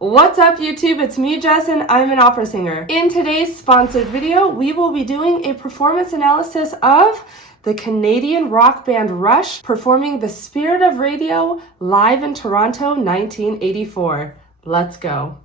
What's up YouTube? It's me, Jess, and I'm an opera singer. In today's sponsored video, we will be doing a performance analysis of the Canadian rock band Rush performing The Spirit of Radio live in Toronto, 1984. Let's go.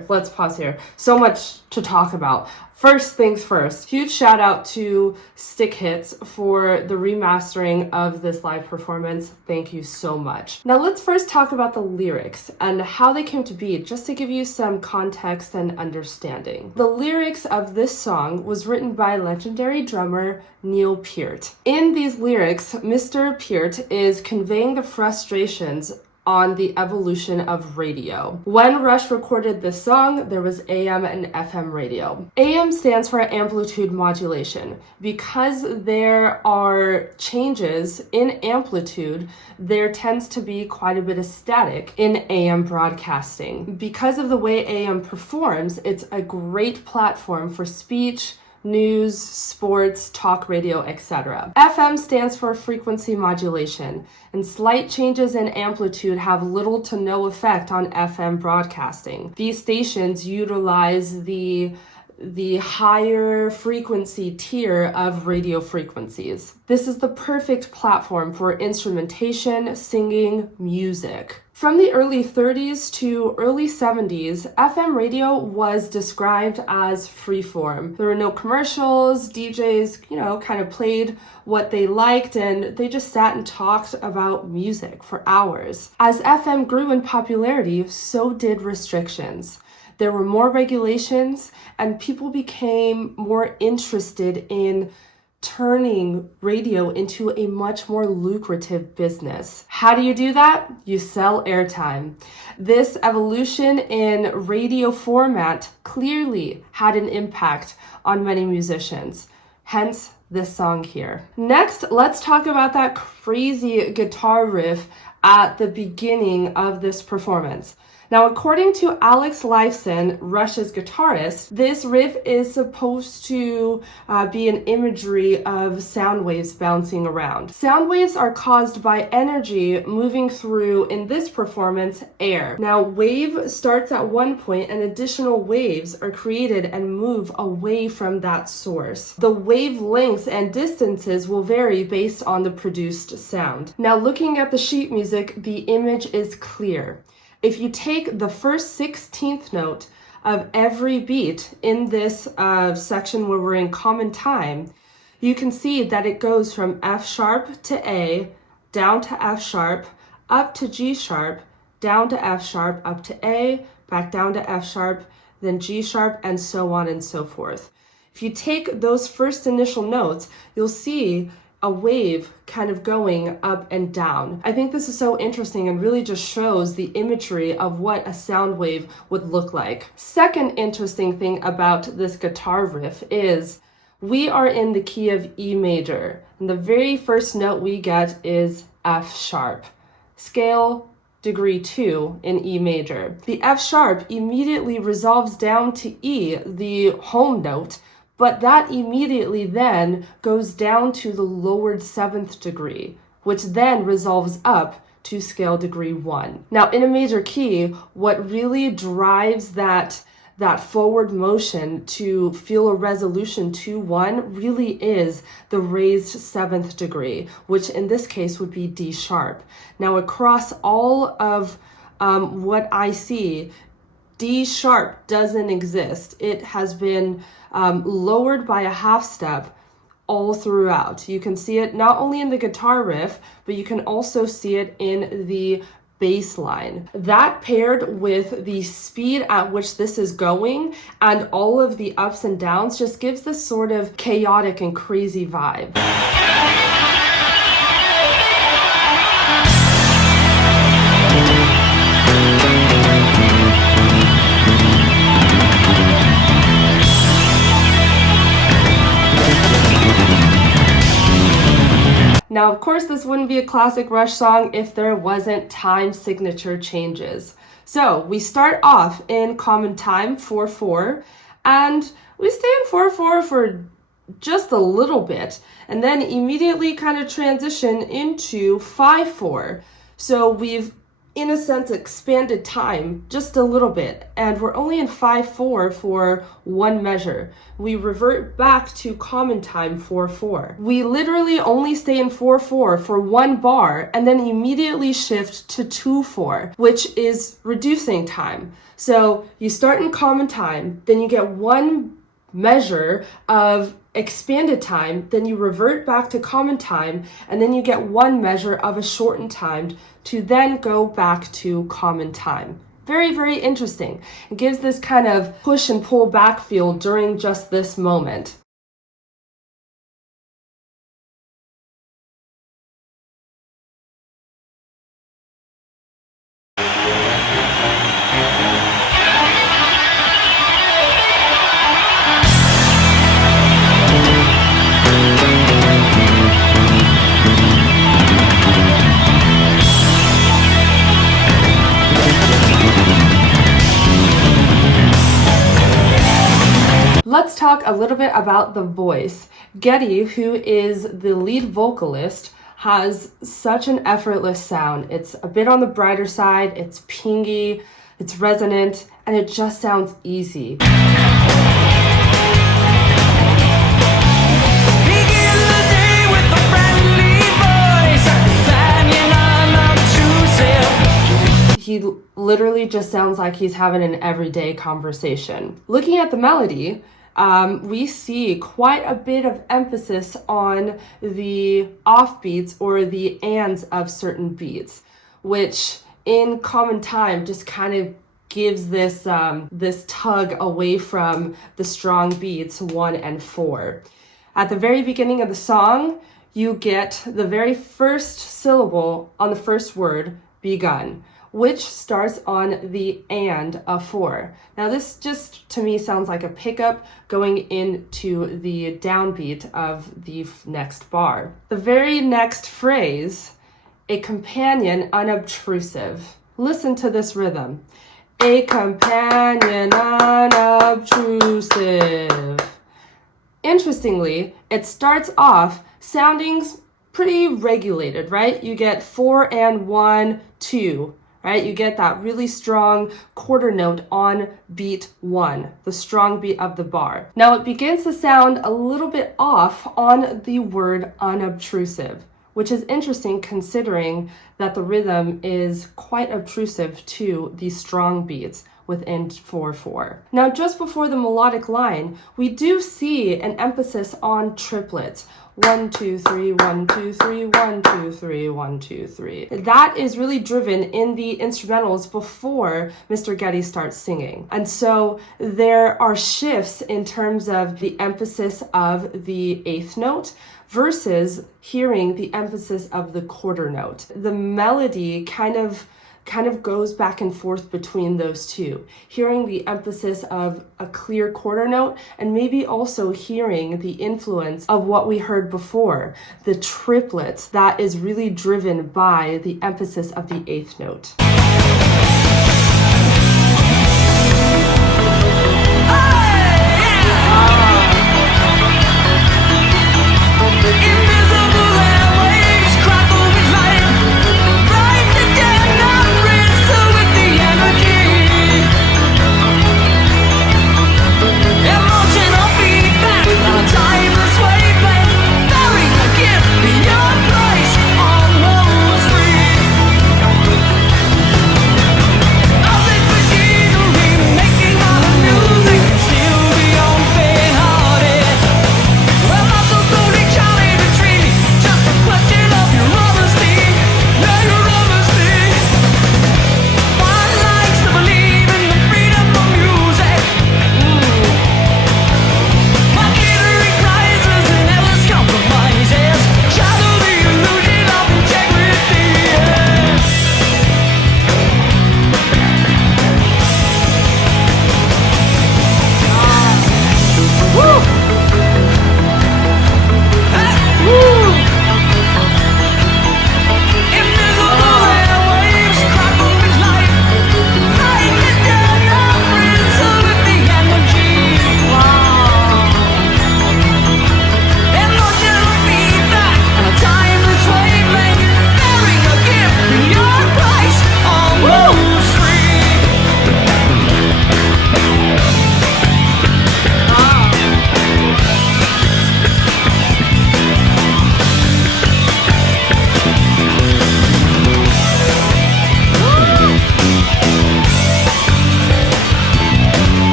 Let's pause here. So much to talk about. First things first, huge shout out to Stick Hits for the remastering of this live performance. Thank you so much. Now let's first talk about the lyrics and how they came to be, just to give you some context and understanding. The lyrics of this song was written by legendary drummer Neil Peart. In these lyrics, Mr. Peart is conveying the frustrations on the evolution of radio. When Rush recorded this song, there was AM and FM radio. AM stands for amplitude modulation. Because there are changes in amplitude, there tends to be quite a bit of static in AM broadcasting. Because of the way AM performs, it's a great platform for speech, news, sports, talk radio, etc. FM stands for frequency modulation, and slight changes in amplitude have little to no effect on FM broadcasting. These stations utilize the higher frequency tier of radio frequencies. This is the perfect platform for instrumentation, singing, music. From the early 30s to early 70s, FM radio was described as freeform. There were no commercials, DJs, kind of played what they liked, and they just sat and talked about music for hours. As FM grew in popularity, so did restrictions. There were more regulations, and people became more interested in turning radio into a much more lucrative business. How do you do that? You sell airtime. This evolution in radio format clearly had an impact on many musicians, hence this song here. Next, let's talk about that crazy guitar riff at the beginning of this performance. Now, according to Alex Lifeson, Rush's guitarist, this riff is supposed to be an imagery of sound waves bouncing around. Sound waves are caused by energy moving through, in this performance, air. Now, wave starts at one point and additional waves are created and move away from that source. The wave lengths and distances will vary based on the produced sound. Now, looking at the sheet music, the image is clear. If you take the first 16th note of every beat in this section where we're in common time, you can see that it goes from F sharp to A, down to F sharp, up to G sharp, down to F sharp, up to A, back down to F sharp, then G sharp, and so on and so forth. If you take those first initial notes, you'll see a wave kind of going up and down. I think this is so interesting and really just shows the imagery of what a sound wave would look like. Second interesting thing about this guitar riff is we are in the key of E major, and the very first note we get is F sharp. Scale degree 2 in E major. The F sharp immediately resolves down to E, the home note, But that immediately then goes down to the lowered 7th degree, which then resolves up to scale degree 1. Now, in a major key, what really drives that forward motion to feel a resolution to 1 really is the raised 7th degree, which in this case would be D sharp. Now, across all of what I see, D sharp doesn't exist. It has been lowered by a half step all throughout. You can see it not only in the guitar riff, but you can also see it in the bass line. That paired with the speed at which this is going and all of the ups and downs just gives this sort of chaotic and crazy vibe. Now, of course, this wouldn't be a classic Rush song if there wasn't time signature changes. So we start off in common time 4/4, and we stay in 4/4 for just a little bit, and then immediately kind of transition into 5/4. So we've, in a sense, expanded time just a little bit, and we're only in 5/4 for one measure. We revert back to common time 4/4. We literally only stay in 4/4 for one bar and then immediately shift to 2/4, which is reducing time. So you start in common time, then you get one measure of expanded time, then you revert back to common time, and then you get one measure of a shortened time to then go back to common time. Very, very interesting. It gives this kind of push and pull back feel during just this moment. Let's talk a little bit about the voice. Geddy, who is the lead vocalist, has such an effortless sound. It's a bit on the brighter side, it's pingy, it's resonant, and it just sounds easy. He literally just sounds like he's having an everyday conversation. Looking at the melody, we see quite a bit of emphasis on the offbeats or the ands of certain beats, which in common time just kind of gives this this tug away from the strong beats 1 and 4. At the very beginning of the song, you get the very first syllable on the first word, begun, which starts on the and of 4. Now this just to me sounds like a pickup going into the downbeat of the next bar. The very next phrase, a companion unobtrusive. Listen to this rhythm. A companion unobtrusive. Interestingly, it starts off sounding pretty regulated, right? You get 4 and 1, 2. Right? You get that really strong quarter note on beat 1, the strong beat of the bar. Now it begins to sound a little bit off on the word unobtrusive, which is interesting considering that the rhythm is quite obtrusive to the strong beats within 4/4. Now just before the melodic line, we do see an emphasis on triplets. 1, 2, 3, 1, 2, 3, 1, 2, 3, 1, 2, 3. That is really driven in the instrumentals before Mr. Geddy starts singing. And so there are shifts in terms of the emphasis of the 8th note versus hearing the emphasis of the quarter note. The melody kind of goes back and forth between those two, hearing the emphasis of a clear quarter note and maybe also hearing the influence of what we heard before, the triplets that is really driven by the emphasis of the 8th note.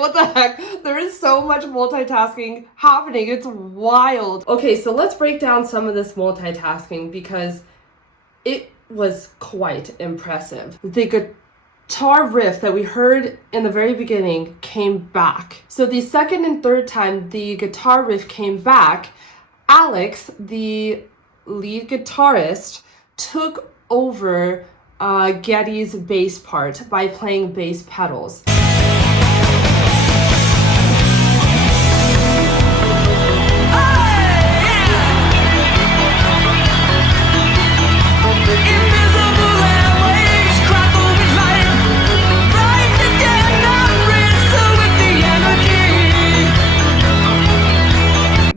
what the heck? There is so much multitasking happening. It's wild. Okay, so let's break down some of this multitasking because it was quite impressive. The guitar riff that we heard in the very beginning came back. So the second and third time the guitar riff came back, Alex, the lead guitarist, took over Geddy's bass part by playing bass pedals.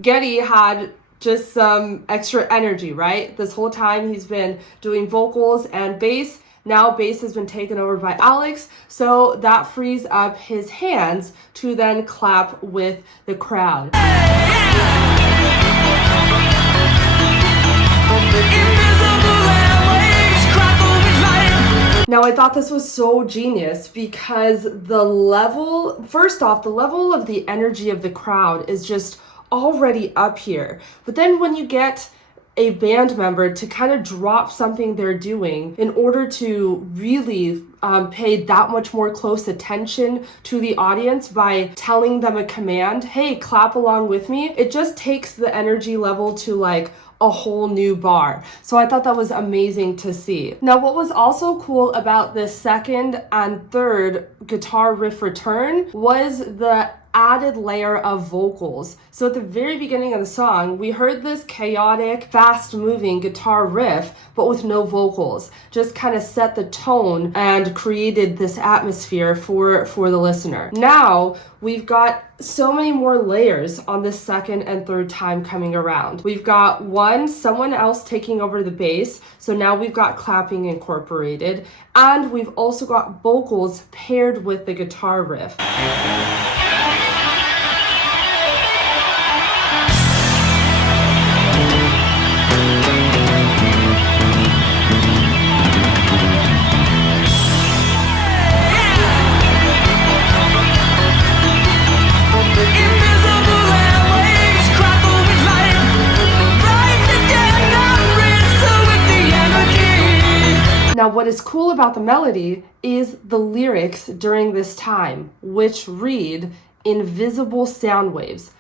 Geddy had just some extra energy, right? This whole time he's been doing vocals and bass. Now bass has been taken over by Alex, so that frees up his hands to then clap with the crowd. Now, I thought this was so genius because first off, the level of the energy of the crowd is just already up here. But then when you get a band member to kind of drop something they're doing in order to really pay that much more close attention to the audience by telling them a command, hey, clap along with me, it just takes the energy level to like a whole new bar. So I thought that was amazing to see. Now, what was also cool about the second and third guitar riff return was the added layer of vocals. So at the very beginning of the song, we heard this chaotic, fast-moving guitar riff, but with no vocals. Just kind of set the tone and created this atmosphere for the listener. Now, we've got so many more layers on the second and third time coming around. We've got someone else taking over the bass. So now we've got clapping incorporated, and we've also got vocals paired with the guitar riff. Now, what is cool about the melody is the lyrics during this time, which read invisible sound waves.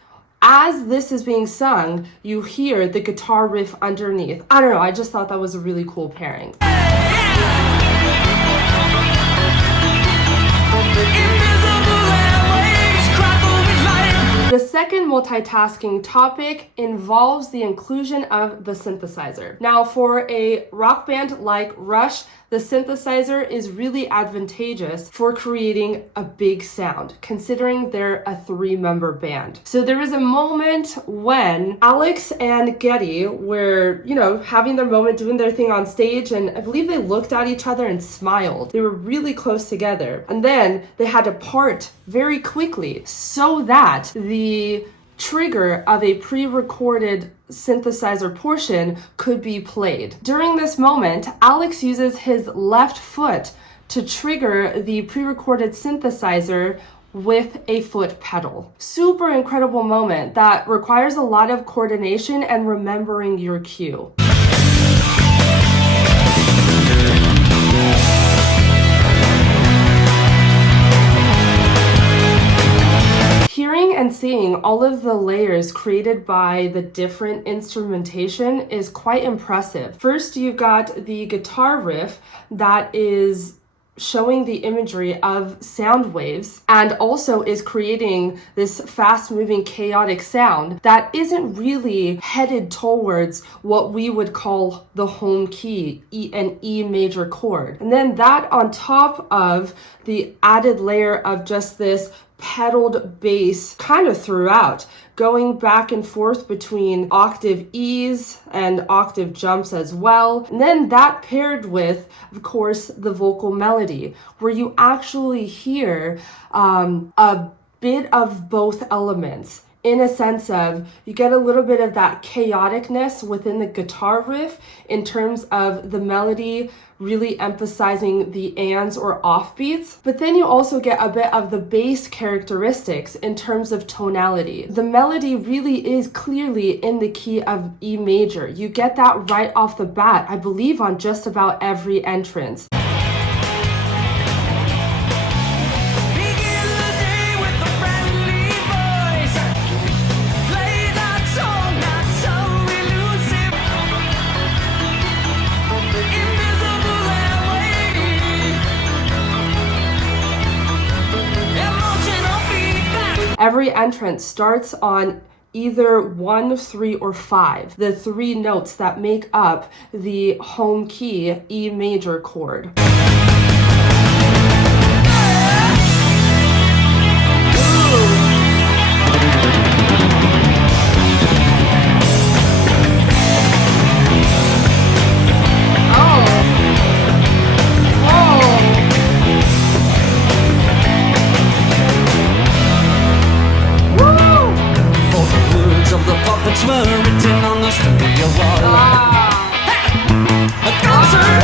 As this is being sung, you hear the guitar riff underneath. I don't know, I just thought that was a really cool pairing. The second multitasking topic involves the inclusion of the synthesizer. Now, for a rock band like Rush, the synthesizer is really advantageous for creating a big sound, considering they're a 3-member band. So there is a moment when Alex and Geddy were, having their moment, doing their thing on stage, and I believe they looked at each other and smiled. They were really close together. And then they had to part very quickly so that the trigger of a pre-recorded synthesizer portion could be played. During this moment, Alex uses his left foot to trigger the pre-recorded synthesizer with a foot pedal. Super incredible moment that requires a lot of coordination and remembering your cue. Hearing and seeing all of the layers created by the different instrumentation is quite impressive. First, you've got the guitar riff that is showing the imagery of sound waves and also is creating this fast-moving chaotic sound that isn't really headed towards what we would call the home key, an E major chord. And then that on top of the added layer of just this pedaled bass kind of throughout, going back and forth between octave E's and octave jumps as well. And then that paired with, of course, the vocal melody, where you actually hear a bit of both elements in a sense of you get a little bit of that chaoticness within the guitar riff in terms of the melody really emphasizing the ands or offbeats, but then you also get a bit of the bass characteristics in terms of tonality. The melody really is clearly in the key of E major. You get that right off the bat, I believe, on just about every entrance. Every entrance starts on either 1, 3, or 5, the 3 notes that make up the home key E major chord. Were written on the studio wall. A concert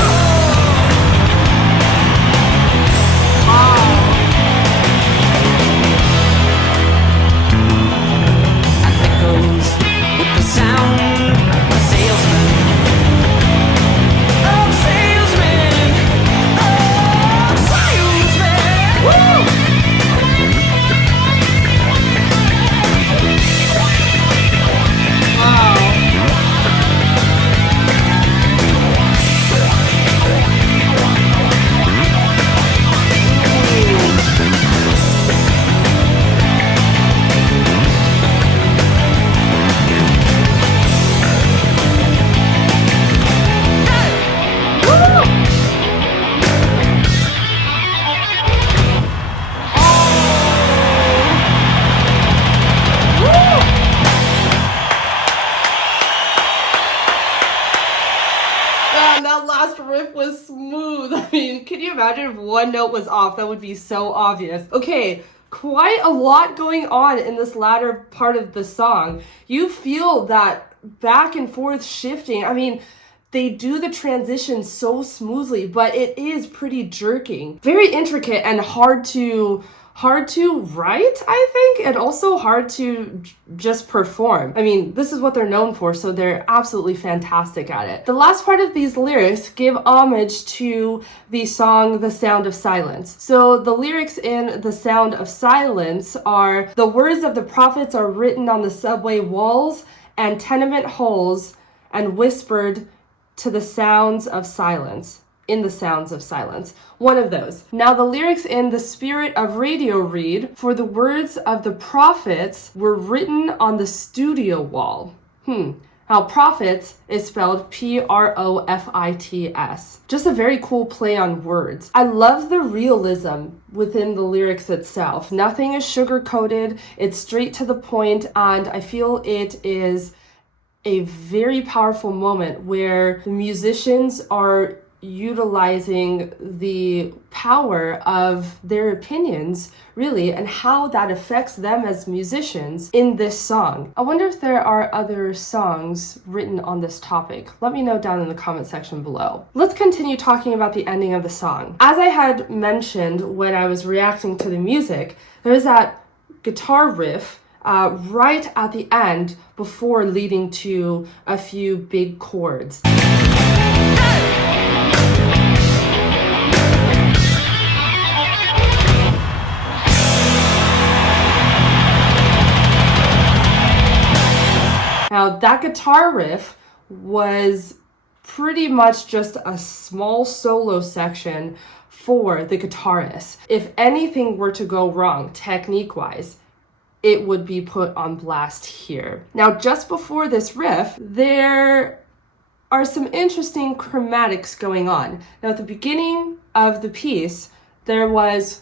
and echoes with the sound of salesmen. Of salesmen. Of salesmen. Woo! That last riff was smooth. I mean, can you imagine if one note was off? That would be so obvious. Okay, quite a lot going on in this latter part of the song. You feel that back and forth shifting. I mean, they do the transition so smoothly, but it is pretty jerking. Very intricate and hard to write, I think, and also hard to just perform. I mean, this is what they're known for, so they're absolutely fantastic at it. The last part of these lyrics give homage to the song The Sound of Silence. So the lyrics in The Sound of Silence are, "The words of the prophets are written on the subway walls and tenement halls and whispered to the sounds of silence." In the sounds of silence. One of those. Now the lyrics in The Spirit of Radio read, "For the words of the prophets were written on the studio wall." Now prophets is spelled Profits. Just a very cool play on words. I love the realism within the lyrics itself. Nothing is sugar-coated, it's straight to the point, and I feel it is a very powerful moment where the musicians are utilizing the power of their opinions, really, and how that affects them as musicians in this song. I wonder if there are other songs written on this topic. Let me know down in the comment section below. Let's continue talking about the ending of the song. As I had mentioned when I was reacting to the music, there's that guitar riff right at the end before leading to a few big chords. Now, that guitar riff was pretty much just a small solo section for the guitarist. If anything were to go wrong, technique-wise, it would be put on blast here. Now, just before this riff, there are some interesting chromatics going on. Now, at the beginning of the piece, there was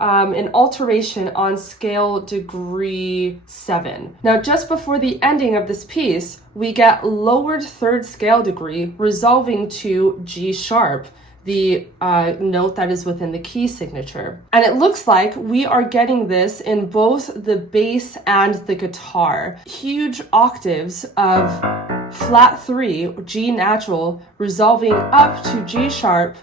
an alteration on scale degree 7. Now, just before the ending of this piece, we get lowered third scale degree resolving to G sharp the note that is within the key signature. And it looks like we are getting this in both the bass and the guitar. Huge octaves of flat 3, G natural, resolving up to G sharp,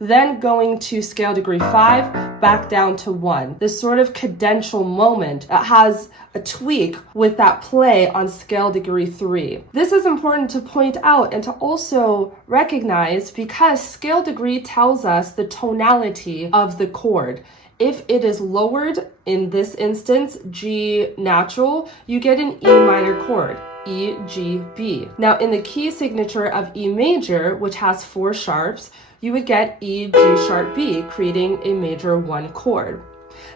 then going to scale degree 5, back down to 1. This sort of cadential moment that has a tweak with that play on scale degree 3. This is important to point out and to also recognize because scale degree tells us the tonality of the chord. If it is lowered, in this instance, G natural, you get an E minor chord. E, G, B. Now in the key signature of E major, which has 4 sharps, you would get E, G sharp, B, creating a major 1 chord.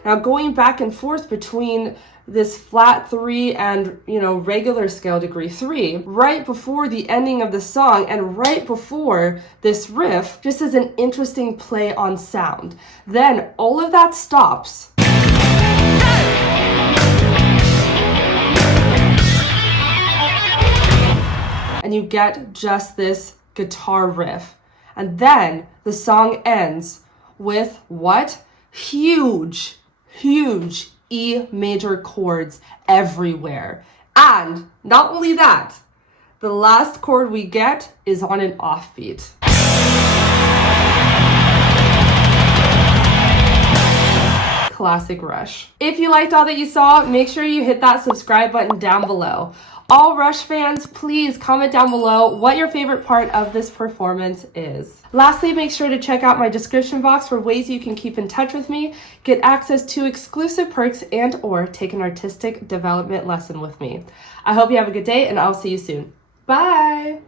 Now going back and forth between this flat 3 and, regular scale degree 3, right before the ending of the song and right before this riff, just as an interesting play on sound. Then all of that stops. And you get just this guitar riff. And then the song ends with what? Huge E major chords everywhere. And not only that, the last chord we get is on an offbeat. Classic Rush. If you liked all that you saw, make sure you hit that subscribe button down below. All Rush fans, please comment down below what your favorite part of this performance is. Lastly, make sure to check out my description box for ways you can keep in touch with me, get access to exclusive perks, and or take an artistic development lesson with me. I hope you have a good day, and I'll see you soon. Bye!